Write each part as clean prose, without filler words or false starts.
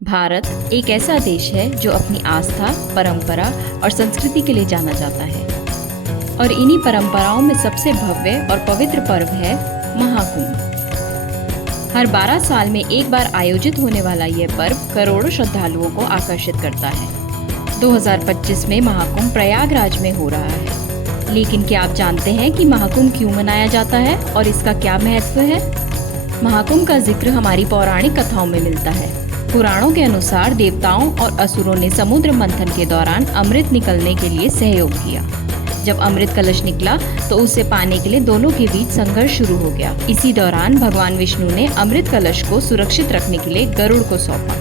भारत एक ऐसा देश है जो अपनी आस्था, परंपरा और संस्कृति के लिए जाना जाता है और इन्हीं परंपराओं में सबसे भव्य और पवित्र पर्व है महाकुंभ। हर 12 साल में एक बार आयोजित होने वाला यह पर्व करोड़ों श्रद्धालुओं को आकर्षित करता है। 2025 में महाकुंभ प्रयागराज में हो रहा है। लेकिन क्या आप जानते हैं कि महाकुंभ क्यों मनाया जाता है और इसका क्या महत्व है? महाकुंभ का जिक्र हमारी पौराणिक कथाओं में मिलता है। पुराणों के अनुसार देवताओं और असुरों ने समुद्र मंथन के दौरान अमृत निकलने के लिए सहयोग किया। जब अमृत कलश निकला तो उसे पाने के लिए दोनों के बीच संघर्ष शुरू हो गया। इसी दौरान भगवान विष्णु ने अमृत कलश को सुरक्षित रखने के लिए गरुड़ को सौंपा।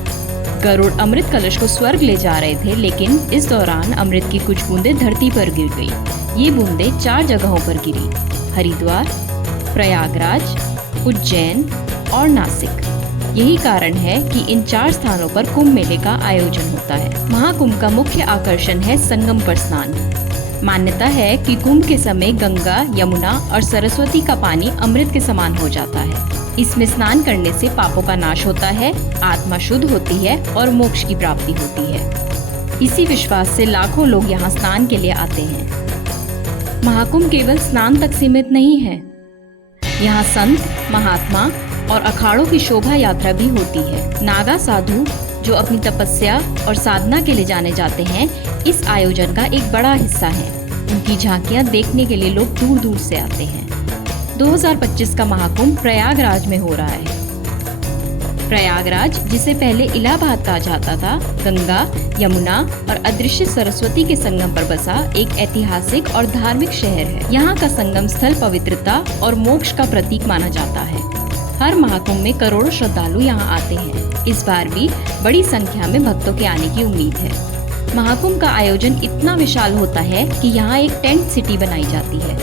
गरुड़ अमृत कलश को स्वर्ग ले जा रहे थे, लेकिन इस दौरान अमृत की कुछ बूंदें धरती पर गिर गई। ये बूंदें 4 जगहों पर गिरी: हरिद्वार, प्रयागराज, उज्जैन और नासिक। यही कारण है कि इन 4 स्थानों पर कुंभ मेले का आयोजन होता है। महाकुंभ का मुख्य आकर्षण है संगम पर स्नान। मान्यता है कि कुंभ के समय गंगा, यमुना और सरस्वती का पानी अमृत के समान हो जाता है। इसमें स्नान करने से पापों का नाश होता है, आत्मा शुद्ध होती है और मोक्ष की प्राप्ति होती है। इसी विश्वास से लाखों लोग यहाँ स्नान के लिए आते हैं। महाकुंभ केवल स्नान तक सीमित नहीं है। यहाँ संत, महात्मा और अखाड़ों की शोभा यात्रा भी होती है। नागा साधु, जो अपनी तपस्या और साधना के लिए जाने जाते हैं, इस आयोजन का एक बड़ा हिस्सा है। उनकी झांकियां देखने के लिए लोग दूर दूर से आते हैं। 2025 का महाकुंभ प्रयागराज में हो रहा है। प्रयागराज, जिसे पहले इलाहाबाद कहा जाता था, गंगा, यमुना और अदृश्य सरस्वती के संगम पर बसा एक ऐतिहासिक और धार्मिक शहर है। यहाँ का संगम स्थल पवित्रता और मोक्ष का प्रतीक माना जाता है। हर महाकुंभ में करोड़ों श्रद्धालु यहाँ आते हैं। इस बार भी बड़ी संख्या में भक्तों के आने की उम्मीद है। महाकुंभ का आयोजन इतना विशाल होता है कि यहाँ एक टेंट सिटी बनाई जाती है।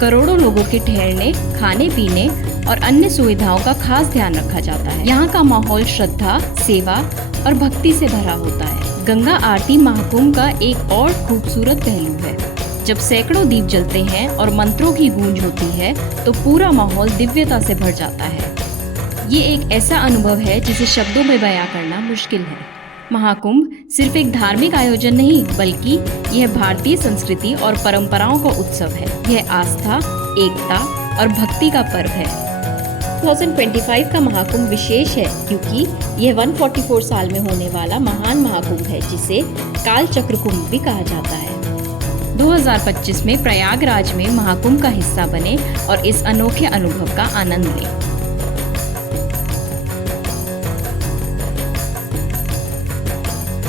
करोड़ों लोगों के ठहरने, खाने पीने और अन्य सुविधाओं का खास ध्यान रखा जाता है। यहाँ का माहौल श्रद्धा, सेवा और भक्ति से भरा होता है। गंगा आरती महाकुंभ का एक और खूबसूरत पहलू है। जब सैकड़ों दीप जलते हैं और मंत्रों की गूंज होती है तो पूरा माहौल दिव्यता से भर जाता है। ये एक ऐसा अनुभव है जिसे शब्दों में बयां करना मुश्किल है। महाकुंभ सिर्फ एक धार्मिक आयोजन नहीं, बल्कि यह भारतीय संस्कृति और परंपराओं का उत्सव है। यह आस्था, एकता और भक्ति का पर्व है। 2025 का महाकुंभ विशेष है क्योंकि यह 144 साल में होने वाला महान महाकुंभ है, जिसे कालचक्र कुंभ भी कहा जाता है। 2025 में प्रयागराज में महाकुंभ का हिस्सा बने और इस अनोखे अनुभव का आनंद लें।